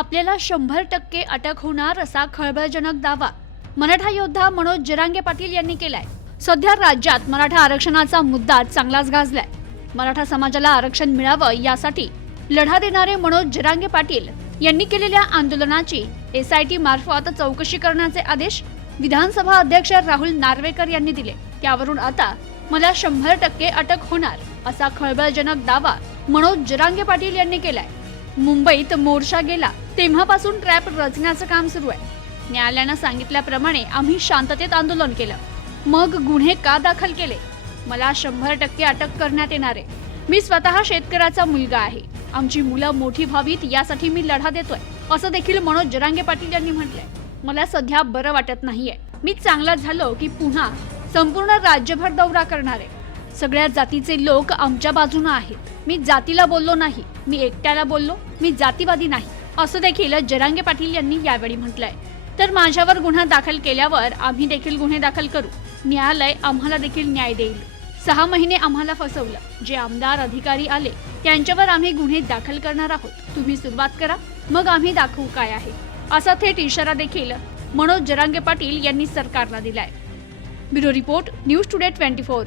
आपल्याला शंभर टक्के अटक होणार असा खळबळजनक दावा मराठा योद्धा मनोज जरांगे पाटील यांनी केलाय. सध्या राज्यात मराठा आरक्षणाचा मुद्दा चांगलाच गाजलाय. मराठा समाजाला आरक्षण मिळावं यासाठी लढा देणारे मनोज जरांगे पाटील यांनी केलेल्या आंदोलनाची एसआयटी मार्फत चौकशी करण्याचे आदेश विधानसभा अध्यक्ष राहुल नार्वेकर यांनी दिले. त्यावरून आता मला शंभर टक्के अटक होणार असा खळबळजनक दावा मनोज जरांगे पाटील यांनी केलाय. मुंबईत मोर्चा गेला. तेव्हापासून ट्रॅप रचण्याचं काम सुरू आहे. न्यायालयानं सांगितल्याप्रमाणे आम्ही शांततेत आंदोलन केलं. मग गुन्हे का दाखल केले? मला शंभर टक्के अटक करण्यात येणार आहे. मी स्वतः शेतकऱ्याचा मुलगा आहे. आमची मुलं मोठी व्हावीत यासाठी मी लढा देतोय. असं देखील मनोज जरांगे पाटील यांनी म्हटलंय. मला सध्या बरं वाटत नाहीये. मी चांगला झालो की पुन्हा संपूर्ण राज्यभर दौरा करणार आहे. सगळ्या जातीचे लोक आमच्या बाजूनं आहेत. मी जातीला बोललो नाही. मी एकट्याला बोललो. मी जातीवादी नाही. असं देखील जरांगे पाटील यांनी यावेळी म्हटलंय. तर माझ्यावर गुन्हा दाखल केल्यावर आम्ही देखील गुन्हे दाखल करू. न्यायालय आम्हाला देखील न्याय देईल. सहा महिने आम्हाला फसवलं. जे आमदार अधिकारी आले त्यांच्यावर आम्ही गुन्हे दाखल करणार आहोत. तुम्ही सुरुवात करा. मग आम्ही दाखवू काय आहे. असा थेट इशारा देखील मनोज जरांगे पाटील यांनी सरकारला दिलाय. Bureau report news today twenty four.